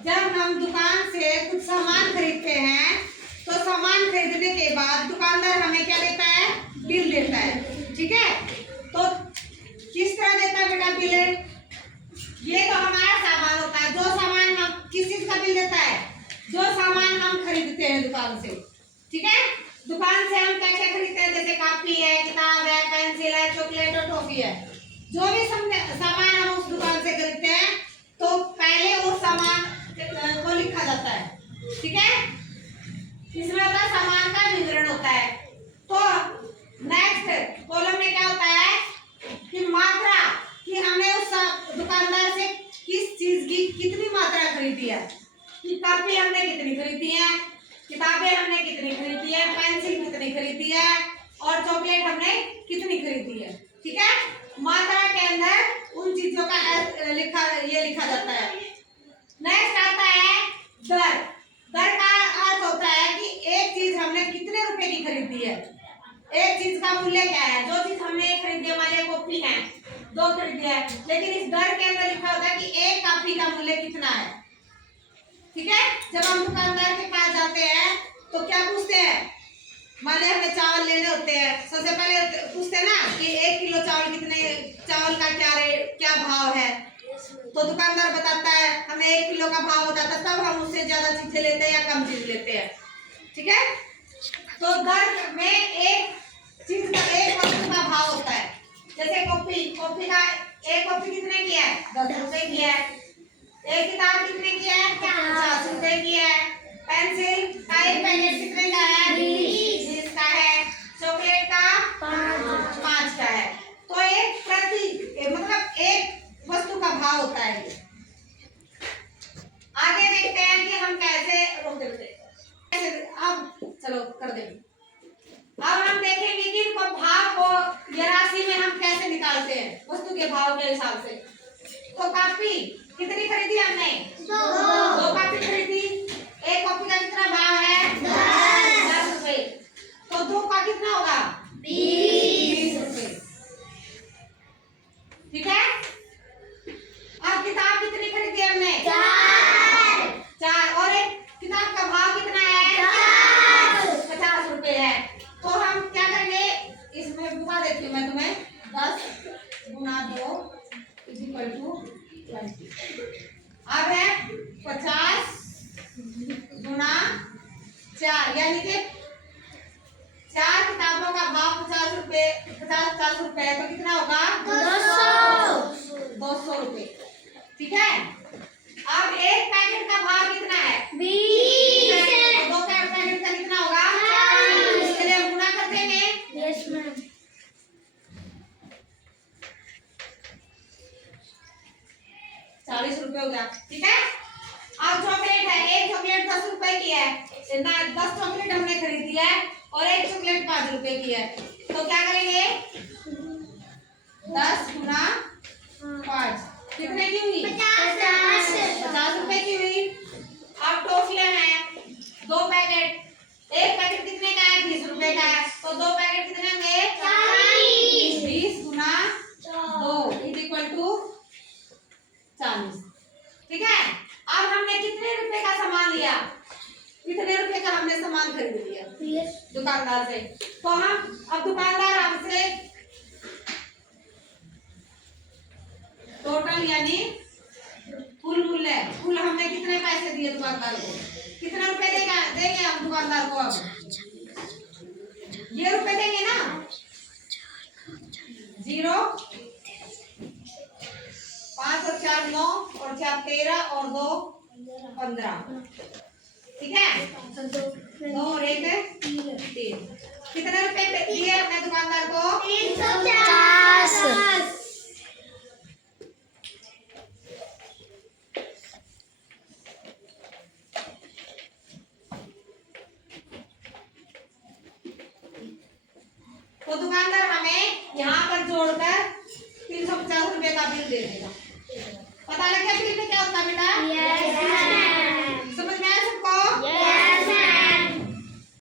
जब हम दुकान से कुछ सामान खरीदते हैं तो सामान खरीदने के बाद दुकानदार हमें क्या देता है? बिल देता है। ठीक है, तो किस तरह देता है बेटा बिल? ये तो हमारा सामान होता है। जो सामान हम किस चीज का बिल देता है? जो सामान हम खरीदते हैं दुकान से। ठीक है, दुकान से हम क्या क्या खरीदते हैं? जैसे कॉपी है, किताब है, पेंसिल है, चॉकलेट और टॉफी है। जो भी सामान हम उस दुकान से खरीदते हैं तो पहले उस सामान को लिखा जाता है। ठीक है, इसमें होता है सामान का विवरण होता है। तो नेक्स्ट कॉलम में क्या होता है कि मात्रा, कि हमने उस दुकानदार से किस चीज की कितनी मात्रा खरीदी है। कि कॉपी हमने कितनी खरीदी है, किताबें हमने कितनी खरीदी है, पेंसिल कितनी खरीदी है और चॉकलेट हमने कितनी खरीदी है। ठीक है, मात्रा के अंदर उन चीजों का लिखा जाता है। नेक्स्ट आता है दर। दर का अर्थ होता है कि एक चीज हमने कितने रुपए की खरीदी है। एक चीज का मूल्य क्या है? जो चीज हमने खरीदी है, मान लिया कॉपी है, 2 खरीदी है, लेकिन इस दर के अंदर लिखा होता है कि एक कॉपी का मूल्य कितना है। ठीक है, जब हम दुकानदार के पास जाते हैं तो क्या पूछते हैं? मान लिया हमें चावल लेने होते हैं, सबसे पहले पूछते हैं ना कि 1 किलो चावल कितने, चावल का क्या भाव है। तो दुकानदार बताता है, हमें 1 किलो का भाव बताता है, तब हम उससे ज्यादा चीजें लेते हैं या कम चीज लेते हैं। ठीक है, तो दर में एक चीज का एक वस्तु का भाव होता है। जैसे कॉपी का एक कॉपी कितने की है? 10 रुपए की है। एक किताब कितने की है? 50 रुपए की है। पेंसिल का एक पैकेट कितने का है? 20 का है। चॉकलेट का 5 का है। तो एक मतलब एक वस्तु का भाव होता है। आगे देखते हैं कि हम कैसे रोक देते हैं। अब चलो कर देंगे। अब हम देखेंगे कि इनको भाव को या राशि में हम कैसे निकालते हैं वस्तु के भाव के हिसाब से। तो कॉपी कितनी खरीदी हमने? 2 कॉपी खरीदी। एक कॉपी का कितना भाव है? 10 रुपए। तो 2 का कितना होगा? 20 रुपए। ठीक है, अब किताब कितनी खरीदी हमने? 4 और एक किताब का भाव कितना है? 50 रुपए है। तो हम क्या करेंगे, इसमें बुका देती हूँ मैं तुम्हें। 10 गुना 2 = 20। अब है 50 गुना 4, यानी कि 4 किताबों का भाव 50 रुपए, 50 रुपए है, तो कितना होगा? 200 रुपए। ठीक है, अब एक पैकेट का भाव कितना है? 20। 2 पैकेट का कितना होगा? 40। इसके लिए हम गुना कर देंगे। Yes ma'am. 40 रुपए हो गया। ठीक है, अब चॉकलेट है। एक चॉकलेट 10 रुपए की है, 10 चॉकलेट हमने खरीदी है और एक चॉकलेट 5 रुपए की है। तो क्या करेंगे? 10 गुना 5 कितने की हुई? 50 रुपए की हुई। अब टॉफियां हैं 2 पैकेट। एक पैकेट कितने का है? 20 रुपए का है। तो 2 पैकेट कितने होंगे? 40। 20 गुना 2 = 40। ठीक है, अब हमने कितने रुपए का सामान लिया? कितने रुपए का हमने सामान खरीद लिया दुकानदार से। तो हम अब दुकानदार हमसे टोटल यानी कुल मूल्य, कुल हमने कितने पैसे दिए दुकानदार को, कितने रुपए देंगे हम दुकानदार को? अब ये रुपए देंगे ना। 0 5 और 4 9 और 4 13 और 2 15। ठीक है, 2 और 1 3। कितने रुपए दिए हमने दुकानदार को? 350। तो दुकानदार हमें यहाँ पर जोड़कर 350 रुपए का बिल दे देगा। पता लग गया बिल में क्या होता है बेटा?